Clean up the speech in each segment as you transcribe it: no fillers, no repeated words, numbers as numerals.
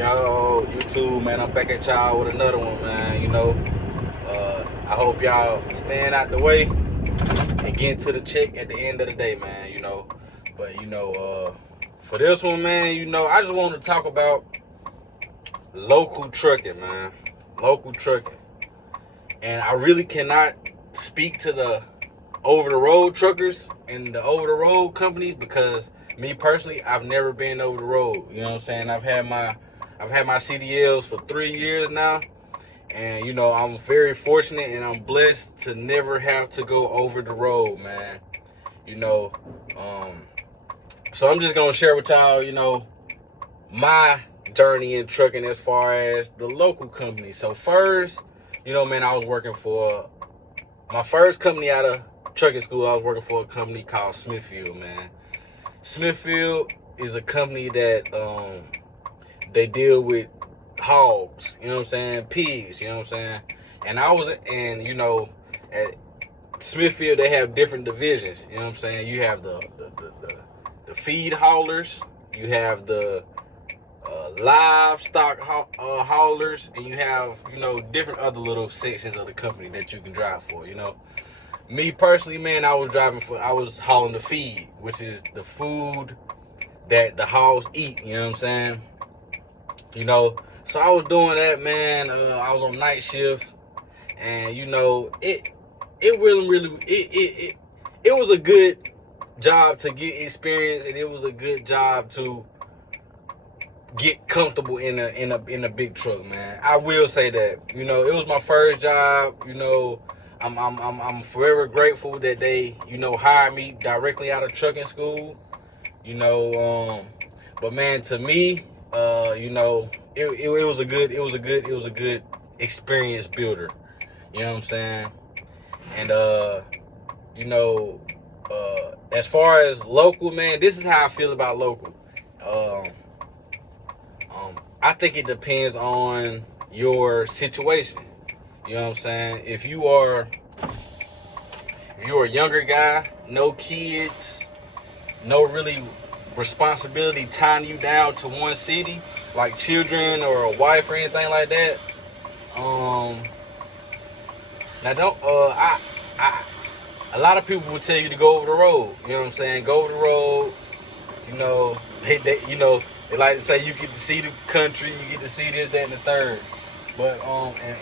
Yo, YouTube, man, I'm back at y'all with another one, man. I hope y'all staying out the way and getting to the check at the end of the day, man. For this one, man, I just want to talk about local trucking, man. Local trucking. And I really cannot speak to the over-the-road truckers and the over-the-road companies because me personally, I've never been over the road. You know what I'm saying? I've had my CDLs for 3 years now, and I'm very fortunate and I'm blessed to never have to go over the road, man. You know, so I'm just gonna share with y'all, my journey in trucking as far as the local company. So first, man, I was working for my first company out of trucking school. I was working for a company called Smithfield, man. Smithfield is a company that they deal with hogs, pigs, And at Smithfield they have different divisions, You have the feed haulers, you have the livestock haulers, and you have, different other little sections of the company that you can drive for, Me personally, man, I was hauling the feed, which is the food that the hogs eat, So I was doing that, man. I was on night shift, and it was a good job to get experience, and it was a good job to get comfortable in a big truck, man. I will say that. It was my first job. I'm forever grateful that they, hired me directly out of trucking school. But man, to me, it was a good experience builder. You know what I'm saying? And as far as local, man, this is how I feel about local. I think it depends on your situation. You know what I'm saying? If you're a younger guy, no kids, no really responsibility tying you down to one city, like children or a wife or anything like that. Now don't a lot of people will tell you to go over the road. You know what I'm saying? Go over the road. They like to say you get to see the country, you get to see this, that, and the third. But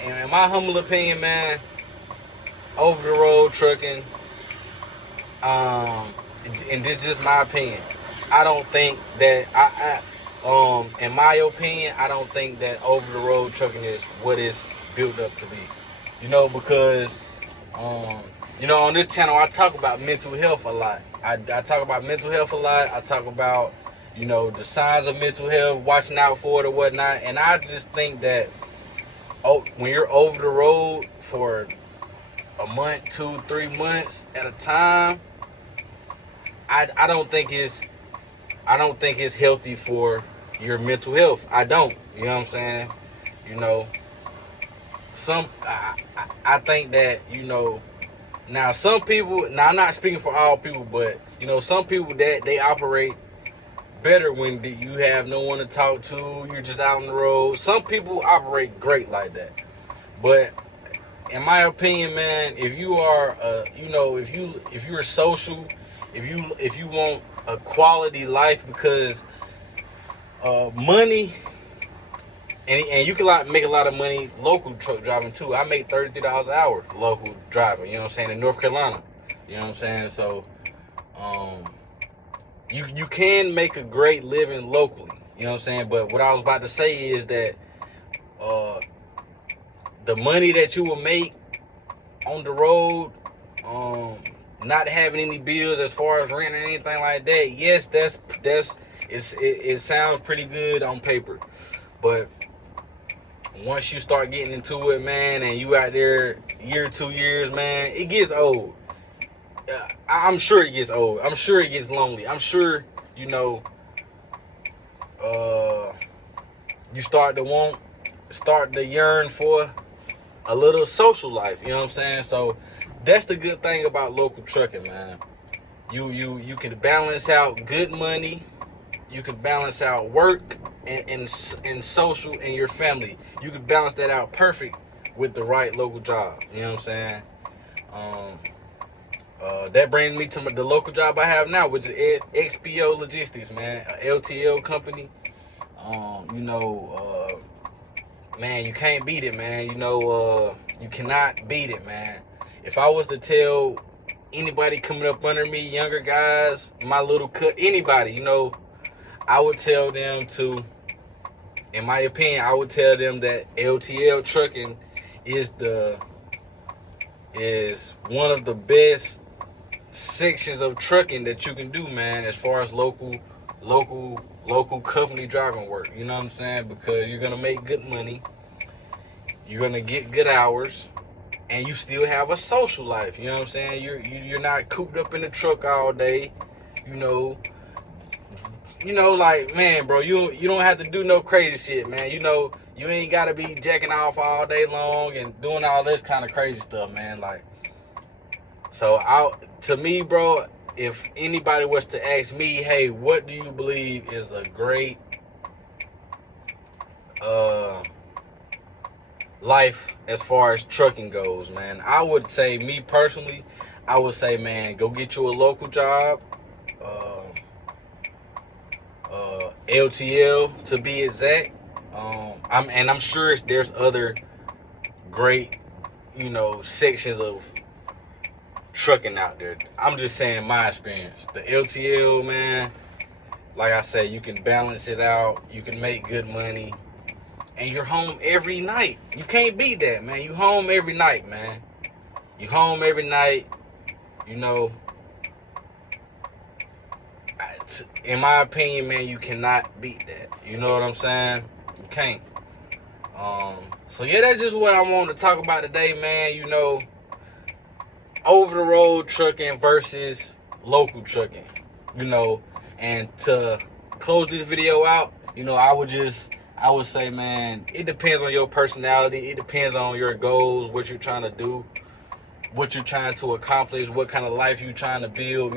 in my humble opinion, man, over the road trucking, and this is just my opinion. I don't think that in my opinion, I don't think that over the road trucking is what it's built up to be. Because on this channel I talk about mental health a lot. I talk about mental health a lot. I talk about the signs of mental health, watching out for it or whatnot. And I just think that when you're over the road for a month, 2, 3 months at a time, I don't think it's healthy for your mental health. I don't. You know what I'm saying? I think that now some people. Now I'm not speaking for all people, but some people that they operate better when you have no one to talk to. You're just out on the road. Some people operate great like that, but in my opinion, man, if you are, if you're social, if you want a quality life, because money, and you can make a lot of money local truck driving too. I make $33 an hour local driving. In North Carolina. You know what I'm saying? So, you can make a great living locally. You know what I'm saying? But what I was about to say is that the money that you will make on the road, not having any bills as far as rent or anything like that, yes, it sounds pretty good on paper. But once you start getting into it, man, and you out there year, 2 years, man, it gets old. I'm sure it gets old. I'm sure it gets lonely. I'm sure, you start to yearn for a little social life. You know what I'm saying? So that's the good thing about local trucking, man. You can balance out good money, you can balance out work and social and your family. You can balance that out perfect with the right local job. You know what I'm saying? That brings me to the local job I have now, which is XPO Logistics, man, a LTL company. Man, you can't beat it, man. You cannot beat it, man. If I was to tell anybody coming up under me, younger guys, my little cut, anybody, I would tell them to, in my opinion, I would tell them that LTL trucking is one of the best sections of trucking that you can do, man, as far as local company driving work. You know what I'm saying? Because you're gonna make good money, you're gonna get good hours, and you still have a social life. You know what I'm saying? You're not cooped up in the truck all day. Like, man, bro, you don't have to do no crazy shit, man. You ain't gotta be jacking off all day long and doing all this kind of crazy stuff, man. Like, so to me, bro, if anybody was to ask me, hey, what do you believe is a great life as far as trucking goes, man, I would say, me personally, I would say, man, go get you a local job, LTL to be exact. I'm sure there's other great, sections of trucking out there. I'm just saying my experience. The LTL, man, like I said, you can balance it out, you can make good money, and you're home every night. You can't beat that, man. You home every night, man. You home every night. In my opinion, man, you cannot beat that. You know what I'm saying? You can't. So yeah, that's just what I wanted to talk about today, man. Over the road trucking versus local trucking. And to close this video out, I would say, man, it depends on your personality. It depends on your goals, what you're trying to do, what you're trying to accomplish, what kind of life you're trying to build,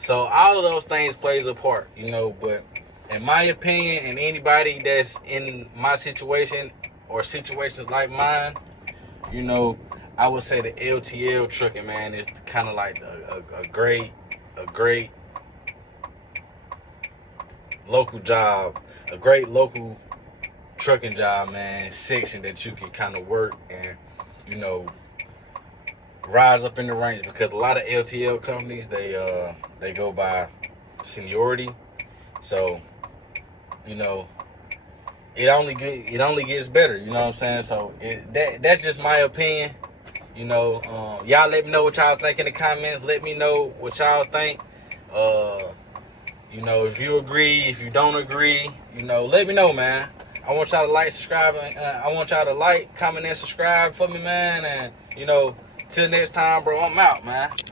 So all of those things plays a part, but in my opinion, and anybody that's in my situation or situations like mine, I would say the LTL trucking, man, is kind of like a great local job, a great local trucking job, man, section that you can kind of work and, rise up in the ranks, because a lot of LTL companies, they go by seniority. So, it only gets better, you know what I'm saying? So that's just my opinion. Y'all let me know what y'all think in the comments. Let me know what y'all think. If you agree, if you don't agree, let me know, man. I want y'all to like, subscribe, and I want y'all to like, comment, and subscribe for me, man. And till next time, bro, I'm out, man.